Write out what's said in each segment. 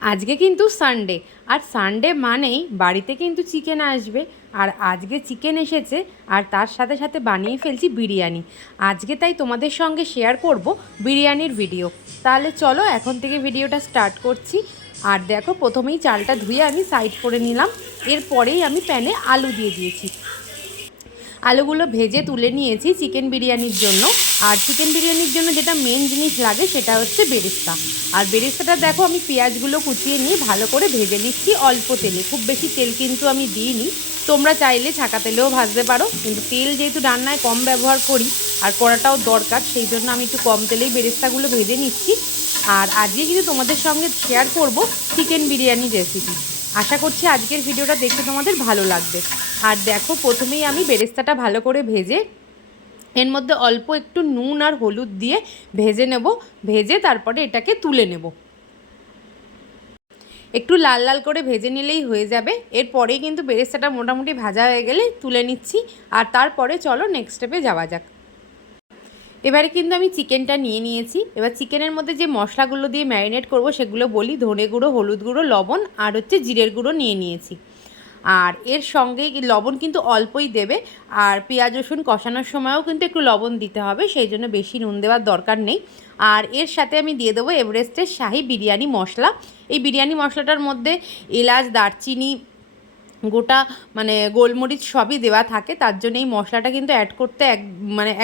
আজকে কিন্তু সানডে, আর সানডে মানেই বাড়িতে কিন্তু চিকেন আসবে। আর আজকে চিকেন এসেছে, আর তার সাথে সাথে বানিয়ে ফেলছি বিরিয়ানি। আজকে তাই তোমাদের সঙ্গে শেয়ার করব বিরিয়ানির ভিডিও। তাহলে চলো এখন থেকে ভিডিওটা স্টার্ট করছি। আর দেখো, প্রথমেই চালটা ধুয়ে আমি সাইড করে নিলাম। এরপরেই আমি প্যানে আলু দিয়ে দিয়েছি। আলুগুলো ভেজে তুলে নিয়েছি চিকেন বিরিয়ানির জন্য। আর চিকেন বিরিয়ানির জন্য যেটা মেন জিনিস লাগে সেটা হচ্ছে বেরেস্তা। আর বেরেস্তাটা দেখো, আমি পেঁয়াজগুলো কুচিয়ে নিয়ে ভালো করে ভেজে নিচ্ছি অল্প তেলে। খুব বেশি তেল কিন্তু আমি দিইনি, তোমরা চাইলে ছাকা তেলেও ভাজতে পারো, কিন্তু তেল যেহেতু রান্নায় কম ব্যবহার করি আর করাটাও দরকার, সেই জন্য আমি একটু কম তেলেই বেরেস্তাগুলো ভেজে নিচ্ছি। আর আজকে কিন্তু তোমাদের সঙ্গে শেয়ার করব চিকেন বিরিয়ানি রেসিপি। আশা করছি আজকের ভিডিওটা দেখে তোমাদের ভালো লাগবে। আর দেখো, প্রথমেই আমি বেরেস্তাটা ভালো করে ভেজে এর মধ্যে অল্প একটু নুন আর হলুদ দিয়ে ভেজে নেব। ভেজে তারপরে এটাকে তুলে নেব। একটু লাল লাল করে ভেজে নিলেই হয়ে যাবে। এরপরেই কিন্তু বেরেস্তাটা মোটামুটি ভাজা হয়ে গেলে তুলে নিচ্ছি। আর তারপরে চলো নেক্সট স্টেপে যাওয়া যাক। এবারে কিন্তু আমি চিকেনটা নিয়ে নিয়েছি। এবার চিকেনের মধ্যে যে মশলাগুলো দিয়ে ম্যারিনেট করব সেগুলো বলি। ধনে গুঁড়ো, হলুদ গুঁড়ো, লবণ আর হচ্ছে জিরের গুঁড়ো নিয়ে নিয়েছি। আর এর সঙ্গে লবণ কিন্তু অল্পই দেবে। আর পেঁয়াজ রসুন কষানোর সময়ও কিন্তু একটু লবণ দিতে হবে, সেই জন্য বেশি নুন দেওয়ার দরকার নেই। আর এর সাথে আমি দিয়ে দেবো এভারেস্টের শাহি বিরিয়ানি মশলা। এই বিরিয়ানি মশলাটার মধ্যে এলাচ, দারচিনি, গোটা গোলমরিচ সবই দেওয়া থাকে। তার জন্য এই মশলাটা কিন্তু অ্যাড করতে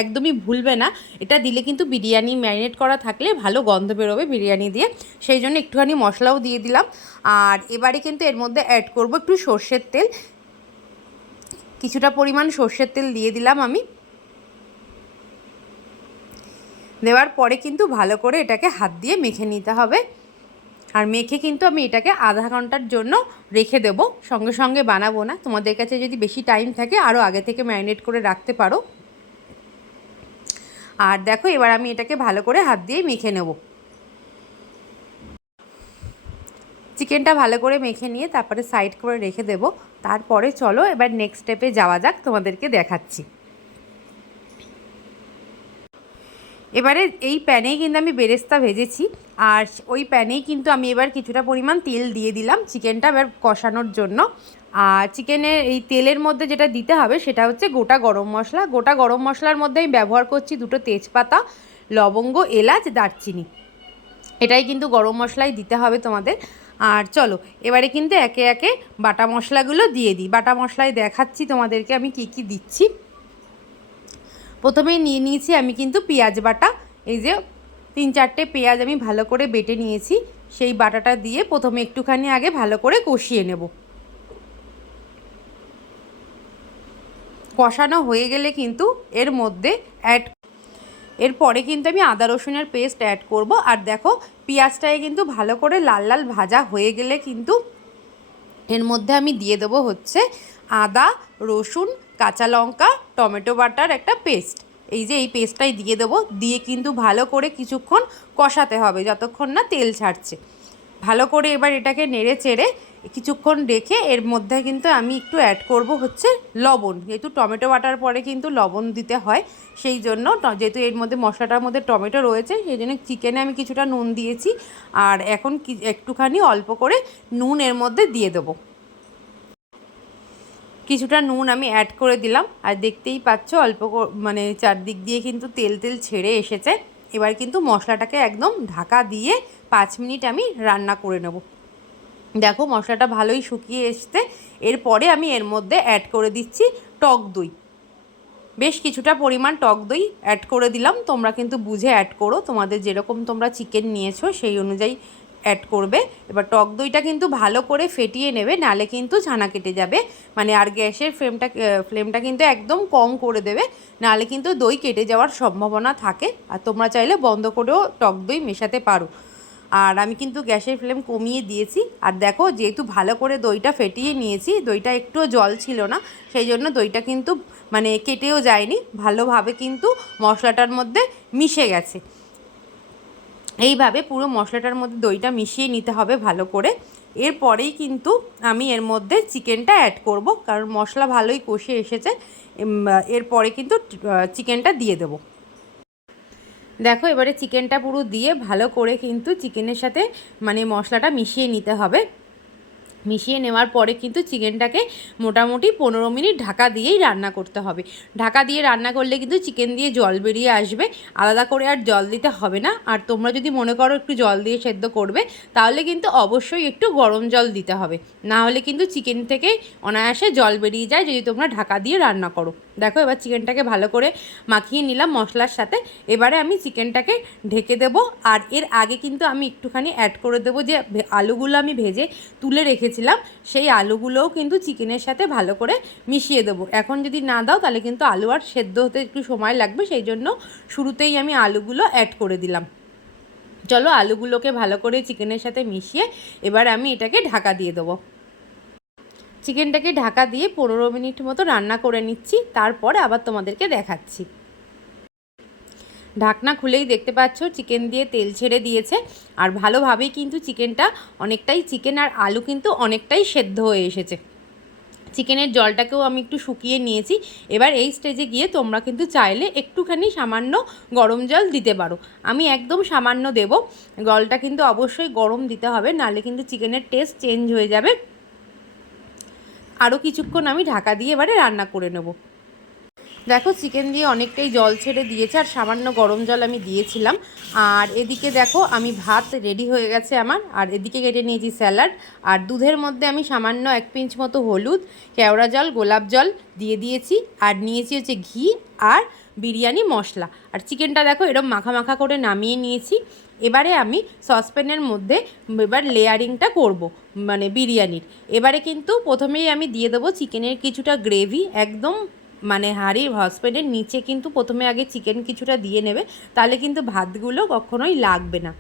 একদমই ভুলবে না। এটা দিলে কিন্তু বিরিয়ানি ম্যারিনেট করা থাকলে ভালো গন্ধ বেরোবে বিরিয়ানি দিয়ে, সেই জন্য একটুখানি মশলাও দিয়ে দিলাম। আর এবারে কিন্তু এর মধ্যে অ্যাড করব একটু সর্ষের তেল। কিছুটা পরিমাণ সর্ষের তেল দিয়ে দিলাম আমি। দেওয়ার পরে কিন্তু ভালো করে এটাকে হাত দিয়ে মেখে নিতে হবে। আর মেখে কিন্তু আমি এটাকে আধা ঘন্টার জন্য রেখে দেব, সঙ্গে সঙ্গে বানাবো না। তোমাদের কাছে যদি বেশি টাইম থাকে আরও আগে থেকে ম্যারিনেট করে রাখতে পারো। আর দেখো, এবার আমি এটাকে ভালো করে হাত দিয়ে মেখে নেব। চিকেনটা ভালো করে মেখে নিয়ে তারপরে সাইড করে রেখে দেব। তারপরে চলো এবার নেক্সট স্টেপে যাওয়া যাক, তোমাদেরকে দেখাচ্ছি। এবারে এই প্যানেই কিন্তু আমি বেরেস্তা ভেজেছি। আর ওই প্যানেই কিন্তু আমি এবার কিছুটা পরিমাণ তেল দিয়ে দিলাম চিকেনটা এবার কষানোর জন্য। আর চিকেনের এই তেলের মধ্যে যেটা দিতে হবে সেটা হচ্ছে গোটা গরম মশলা। গোটা গরম মশলার মধ্যে আমি ব্যবহার করছি দুটো তেজপাতা, লবঙ্গ, এলাচ, দারচিনি। এটাই কিন্তু গরম মশলাই দিতে হবে তোমাদের। আর চলো এবারে কিন্তু একে একে বাটা মশলাগুলো দিয়ে দিই। বাটা মশলায় দেখাচ্ছি তোমাদেরকে আমি কি কি দিচ্ছি। প্রথমেই নিয়ে নিয়েছি আমি কিন্তু পেঁয়াজ বাটা। এই যে 3-4টে পেঁয়াজ আমি ভালো করে বেটে নিয়েছি, সেই বাটাটা দিয়ে প্রথমে একটুখানি আগে ভালো করে কষিয়ে নেব। কষানো হয়ে গেলে কিন্তু এর মধ্যে এরপরে কিন্তু আমি আদা রসুনের পেস্ট অ্যাড করব। আর দেখো, পেঁয়াজটাকে কিন্তু ভালো করে লাল লাল ভাজা হয়ে গেলে কিন্তু এর মধ্যে আমি দিয়ে দেবো হচ্ছে আদা, রসুন, কাঁচা লঙ্কা, টমেটো বাটার একটা পেস্ট। এই যে এই পেস্টটাই দিয়ে দেবো। দিয়ে কিন্তু ভালো করে কিছুক্ষণ কষাতে হবে, যতক্ষণ না তেল ছাড়ছে। ভালো করে এবার এটাকে নেড়ে চেড়ে কিছুক্ষণ রেখে এর মধ্যে কিন্তু আমি একটু অ্যাড করব হচ্ছে লবণ। যেহেতু টমেটো বাটার পরে কিন্তু লবণ দিতে হয়, সেই জন্য যেহেতু এর মধ্যে মশলাটার মধ্যে টমেটো রয়েছে, সেই জন্য চিকেনে আমি কিছুটা নুন দিয়েছি। আর এখন একটুখানি অল্প করে নুন এর মধ্যে দিয়ে দেবো। কিছুটা নুন আমি অ্যাড করে দিলাম। আর দেখতেই পাচ্ছ অল্প চারদিক দিয়ে কিন্তু তেল তেল ছেড়ে এসেছে। এবার কিন্তু মশলাটাকে একদম ঢাকা দিয়ে 5 মিনিট আমি রান্না করে নেব। দেখো, মশলাটা ভালোই শুকিয়ে এসছে। এরপরে আমি এর মধ্যে অ্যাড করে দিচ্ছি টক দই। বেশ কিছুটা পরিমাণ টক দই অ্যাড করে দিলাম। তোমরা কিন্তু বুঝে অ্যাড করো, তোমাদের যেরকম তোমরা চিকেন নিয়েছো সেই অনুযায়ী অ্যাড করবে। এবার টক দইটা কিন্তু ভালো করে ফেটিয়ে নেবে, নালে কিন্তু ছানা কেটে যাবে। আর গ্যাসের ফ্লেমটা কিন্তু একদম কম করে দেবে, নালে কিন্তু দই কেটে যাওয়ার সম্ভাবনা থাকে। আর তোমরা চাইলে বন্ধ করেও টক দই মেশাতে পারো। আর আমি কিন্তু গ্যাসের ফ্লেম কমিয়ে দিয়েছি। আর দেখো, যেহেতু ভালো করে দইটা ফেটিয়ে নিয়েছি, দইটা একটুও জল ছিল না, সেই জন্য দইটা কিন্তু কেটেও যায়নি, ভালোভাবে কিন্তু মশলাটার মধ্যে মিশে গেছে। এইভাবে পুরো মশলাটার মধ্যে দইটা মিশিয়ে নিতে হবে ভালো করে। এরপরেই কিন্তু আমি এর মধ্যে চিকেনটা অ্যাড করব, কারণ মশলা ভালোই কষে এসেছে। এরপরে কিন্তু চিকেনটা দিয়ে দেবো। দেখো এবারে চিকেনটা পুরো দিয়ে ভালো করে কিন্তু চিকেনের সাথে মানে মশলাটা মিশিয়ে নিতে হবে। মিশিয়ে নেওয়ার পরে কিন্তু চিকেনটাকে মোটামুটি 15 মিনিট ঢাকা দিয়েই রান্না করতে হবে। ঢাকা দিয়ে রান্না করলে কিন্তু চিকেন দিয়ে জল বেরিয়ে আসবে, আলাদা করে আর জল দিতে হবে না। আর তোমরা যদি মনে করো একটু জল দিয়ে সেদ্ধ করবে, তাহলে কিন্তু অবশ্যই একটু গরম জল দিতে হবে, না হলে কিন্তু চিকেন থেকে অনায়াসে জল বেরিয়ে যায় যদি তোমরা ঢাকা দিয়ে রান্না করো। দেখো এবার চিকেনটাকে ভালো করে মাখিয়ে নিলাম মশলার সাথে। এবারে আমি চিকেনটাকে ঢেকে দেবো। আর এর আগে কিন্তু আমি একটুখানি অ্যাড করে দেবো যে আলুগুলো আমি ভেজে তুলে রেখেছিলাম, সেই আলুগুলোও কিন্তু চিকেনের সাথে ভালো করে মিশিয়ে দেবো। এখন যদি না দাও তাহলে কিন্তু আলু আর সেদ্ধ হতে একটু সময় লাগবে, সেই জন্য শুরুতেই আমি আলুগুলো অ্যাড করে দিলাম। চলো আলুগুলোকে ভালো করে চিকেনের সাথে মিশিয়ে এবার আমি এটাকে ঢাকা দিয়ে দেবো। চিকেনটাকে ঢাকা দিয়ে 15 মিনিট মতো রান্না করে নিচ্ছি, তারপর আবার তোমাদেরকে দেখাচ্ছি। ঢাকনা খুলেই দেখতে পাচ্ছ চিকেন দিয়ে তেল ছেড়ে দিয়েছে, আর ভালোভাবেই কিন্তু চিকেনটা অনেকটাই, চিকেন আর আলু কিন্তু অনেকটাই সেদ্ধ হয়ে এসেছে। চিকেনের জলটাকেও আমি একটু শুকিয়ে নিয়েছি। এবার এই স্টেজে গিয়ে তোমরা কিন্তু চাইলে একটুখানি সামান্য গরম জল দিতে পারো। আমি একদম সামান্য দেব, জলটা কিন্তু অবশ্যই গরম দিতে হবে, নাহলে কিন্তু চিকেনের টেস্ট চেঞ্জ হয়ে যাবে। আরও কিছুক্ষণ আমি ঢাকা দিয়ে এবারে রান্না করে নেব। দেখো চিকেন দিয়ে অনেকটাই জল ছেড়ে দিয়েছে, আর সামান্য গরম জল আমি দিয়েছিলাম। আর এদিকে দেখো আমি ভাত রেডি হয়ে গেছে আমার, আর এদিকে কেটে নিয়েছি স্যালাড। আর দুধের মধ্যে আমি সামান্য 1 পিঞ্চ মতো হলুদ, কেওড়া জল, গোলাপ জল দিয়ে দিয়েছি। আর নিয়েছি হচ্ছে ঘি আর বিরিয়ানি মশলা। আর চিকেনটা দেখো এরকম মাখা মাখা করে নামিয়ে নিয়েছি। এবারে আমি সসপ্যানের মধ্যে এবার লেয়ারিংটা করব, মানে বিরিয়ানির। এবারে কিন্তু প্রথমেই আমি দিয়ে দেবো চিকেনের কিছুটা গ্রেভি, একদম মানে হাঁড়ির হসপ্যানের নিচে কিন্তু প্রথমে আগে চিকেন কিছুটা দিয়ে নেবে, তাহলে কিন্তু ভাতগুলো কখনোই লাগবে না।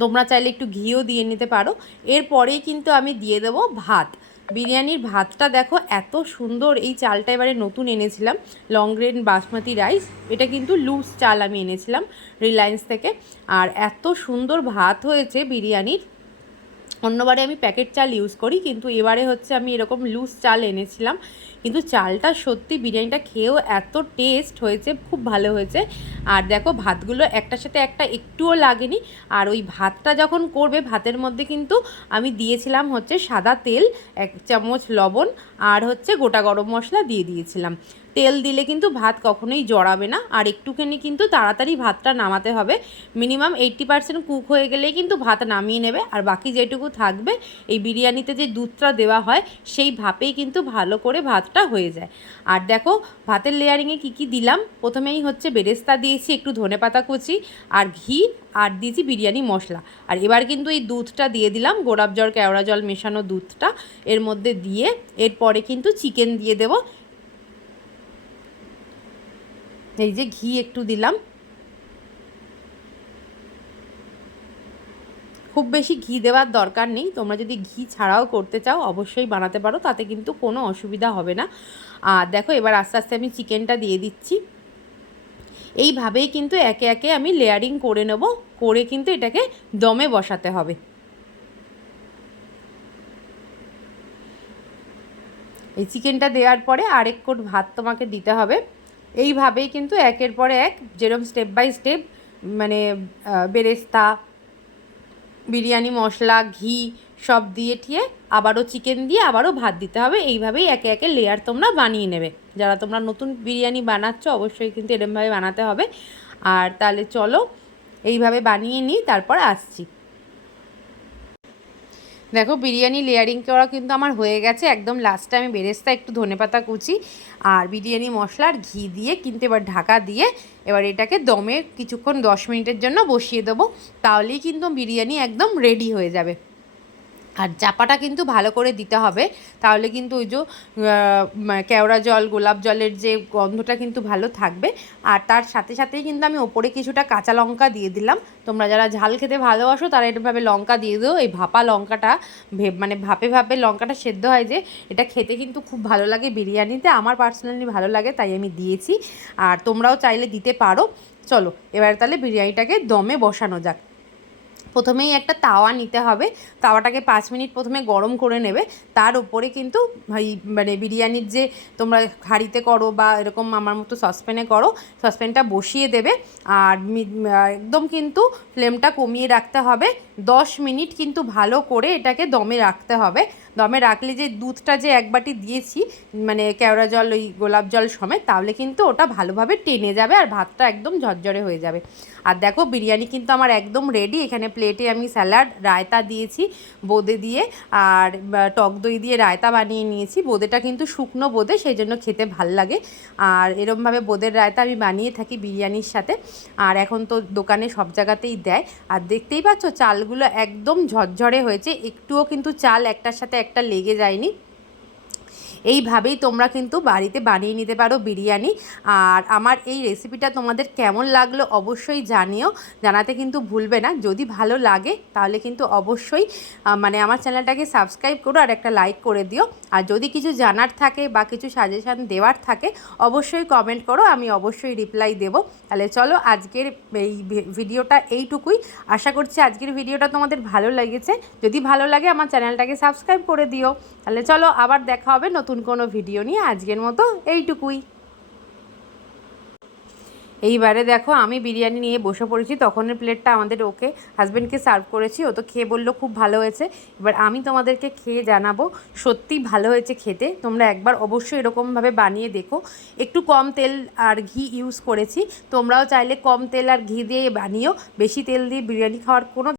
তোমরা চাইলে একটু ঘিও দিয়ে নিতে পারো। এরপরেই কিন্তু আমি দিয়ে দেবো ভাত। বিরিয়ানির ভাতটা দেখো এত সুন্দর, এই চালটা এবারে নতুন এনেছিলাম, লং গ্রেন বাসমতি রাইস। এটা কিন্তু লুজ চাল আমি এনেছিলাম রিলায়েন্স থেকে। আর এত সুন্দর ভাত হয়েছে বিরিয়ানির। অন্যবারে আমি প্যাকেট চাল ইউজ করি, কিন্তু এবারে হচ্ছে আমি এরকম লুজ চাল এনেছিলাম। কিন্তু চালটা সত্যি বিরিয়ানিটা খেয়েও এত টেস্ট হয়েছে, খুব ভালো হয়েছে। আর দেখো ভাতগুলো একটার সাথে একটা একটুও লাগেনি। আর ওই ভাতটা যখন করবে, ভাতের মধ্যে কিন্তু আমি দিয়েছিলাম হচ্ছে সাদা তেল, 1 চামচ লবণ, আর হচ্ছে গোটা গরম মশলা দিয়ে দিয়েছিলাম। তেল দিলে কিন্তু ভাত কখনোই জড়াবে না। আর একটুখানি কিন্তু তাড়াতাড়ি ভাতটা নামাতে হবে, মিনিমাম 80% কুক হয়ে গেলেই কিন্তু ভাত নামিয়ে নেবে। আর বাকি যেটুকু থাকবে, এই বিরিয়ানিতে যে দুধটা দেওয়া হয় সেই ভাপেই কিন্তু ভালো করে ভাতটা হয়ে যায়। আর দেখো ভাতের লেয়ারিংয়ে কি কি দিলাম, প্রথমেই হচ্ছে বেরেস্তা দিয়েছি, একটু ধনেপাতা কুচি আর ঘি, আর দিয়েছি বিরিয়ানি মশলা। আর এবার কিন্তু এই দুধটা দিয়ে দিলাম, গোলাপ জল কেওড়া জল মেশানো দুধটা এর মধ্যে দিয়ে, এরপরে কিন্তু চিকেন দিয়ে দেবো। এই যে ঘি একটু দিলাম, খুব বেশি ঘি দেওয়ার দরকার নেই, তোমরা যদি ঘি ছাড়াও করতে চাও অবশ্যই বানাতে পারো, তাতে কিন্তু কোনো অসুবিধা হবে না। আর দেখো এবার আস্তে আস্তে আমি চিকেনটা দিয়ে দিচ্ছি। এইভাবেই কিন্তু একে একে আমি লেয়ারিং করে নেব, করে কিন্তু এটাকে দমে বসাতে হবে। এই চিকেনটা দেওয়ার পরে আরেক কোট ভাত তোমাকে দিতে হবে। এইভাবেই কিন্তু একের পরে এক, যেরকম স্টেপ বাই স্টেপ, মানে বেরেস্তা, বিরিয়ানি মশলা, ঘি সব দিয়ে ঠিয়ে আবারও চিকেন দিয়ে আবারও ভাত দিতে হবে। এইভাবেই একে একে লেয়ার তোমরা বানিয়ে নেবে। যারা তোমরা নতুন বিরিয়ানি বানাচ্ছ অবশ্যই কিন্তু এরকমভাবে বানাতে হবে। আর তাহলে চলো এইভাবে বানিয়ে নিই, তারপর আসছি। দেখো বিরিয়ানি লেয়ারিং করা কিন্তু আমার হয়ে গেছে। একদম লাস্টে আমি বেরেস্তা, একটু ধনেপাতা কুচি আর বিরিয়ানি মশলা আর ঘি দিয়ে কিন্তু এবার ঢাকা দিয়ে এবার এটাকে দমে কিছুক্ষণ 10 মিনিটের জন্য বসিয়ে দেবো। তাহলেই কিন্তু বিরিয়ানি একদম রেডি হয়ে যাবে। আর চাপাটা কিন্তু ভালো করে দিতে হবে, তাহলে কিন্তু ওই যে কেওড়া জল, গোলাপ জলের যে গন্ধটা কিন্তু ভালো থাকবে। আর তার সাথে সাথেই কিন্তু আমি ওপরে কিছুটা কাঁচা লঙ্কা দিয়ে দিলাম। তোমরা যারা ঝাল খেতে ভালোবাসো তারা এরকমভাবে লঙ্কা দিয়ে দিও। এই ভাপা লঙ্কাটা মানে ভাপে ভাপে লঙ্কাটা সেদ্ধ হয় যে, এটা খেতে কিন্তু খুব ভালো লাগে বিরিয়ানিতে, আমার পার্সোনালি ভালো লাগে তাই আমি দিয়েছি। আর তোমরাও চাইলে দিতে পারো। চলো এবার তাহলে বিরিয়ানিটাকে দমে বসানো যাক। প্রথমেই একটা তাওয়া নিতে হবে, তাওয়াটাকে 5 মিনিট প্রথমে গরম করে নেবে। তার উপরে কিন্তু এই মানে বিরিয়ানির যে তোমরা হাঁড়িতে করো বা এরকম আমার মতো সসপ্যানে করো, সসপ্যানটা বসিয়ে দেবে। আর একদম কিন্তু ফ্লেমটা কমিয়ে রাখতে হবে। 10 মিনিট কিন্তু ভালো করে এটাকে দমে রাখতে হবে। দমে রাখলে যে দুধটা যে এক বাটি দিয়েছি মানে কেওড়া জল ওই গোলাপ জল সমেত, তাহলে কিন্তু ওটা ভালোভাবে টেনে যাবে আর ভাতটা একদম ঝরঝরে হয়ে যাবে। আর দেখো বিরিয়ানি কিন্তু আমার একদম রেডি। এখানে প্লেটে আমি স্যালাড, রায়তা দিয়েছি বোঁদে দিয়ে, আর টক দই দিয়ে রায়তা বানিয়ে নিয়েছি। বোঁদেটা কিন্তু শুকনো বোঁদে, সেই জন্য খেতে ভাল লাগে। আর এরমভাবে বোঁদের রায়তা আমি বানিয়ে থাকি বিরিয়ানির সাথে। আর এখন তো দোকানে সব জায়গাতেই দেয়। আর দেখতেই পাচ্ছ চালগুলো একদম ঝরঝরে হয়েছে, একটুও কিন্তু চাল একটার সাথে একটা লেগে যায়নি। এইভাবেই তোমরা কিন্তু বাড়িতে বানিয়ে নিতে পারো বিরিয়ানি। আর আমার এই রেসিপিটা তোমাদের কেমন লাগলো অবশ্যই জানিও, জানাতে কিন্তু ভুলবে না। যদি ভালো লাগে তাহলে কিন্তু অবশ্যই মানে আমার চ্যানেলটাকে সাবস্ক্রাইব করো আর একটা লাইক করে দিও। আর যদি কিছু জানার থাকে বা কিছু সাজেশান দেওয়ার থাকে অবশ্যই কমেন্ট করো, আমি অবশ্যই রিপ্লাই দেবো। তাহলে চলো আজকের এই ভিডিওটা এইটুকুই। আশা করছি আজকের ভিডিওটা তোমাদের ভালো লেগেছে। যদি ভালো লাগে আমার চ্যানেলটাকে সাবস্ক্রাইব করে দিও। তাহলে চলো আবার দেখা হবে নতুন কোনো ভিডিও নিয়ে। আজকের মতো এইটুকুই। এইবারে দেখো আমি বিরিয়ানি নিয়ে বসে পড়েছি। তখনের প্লেটটা আমাদের ওকে হাজব্যান্ডকে সার্ভ করেছি, ও তো খেয়ে বললো খুব ভালো হয়েছে। এবার আমি তোমাদেরকে খেয়ে জানাবো সত্যি ভালো হয়েছে খেতে। তোমরা একবার অবশ্যই এরকমভাবে বানিয়ে দেখো। একটু কম তেল আর ঘি ইউজ করেছি, তোমরাও চাইলে কম তেল আর ঘি দিয়ে বানিও। বেশি তেল দিয়ে বিরিয়ানি খাওয়ার কোনো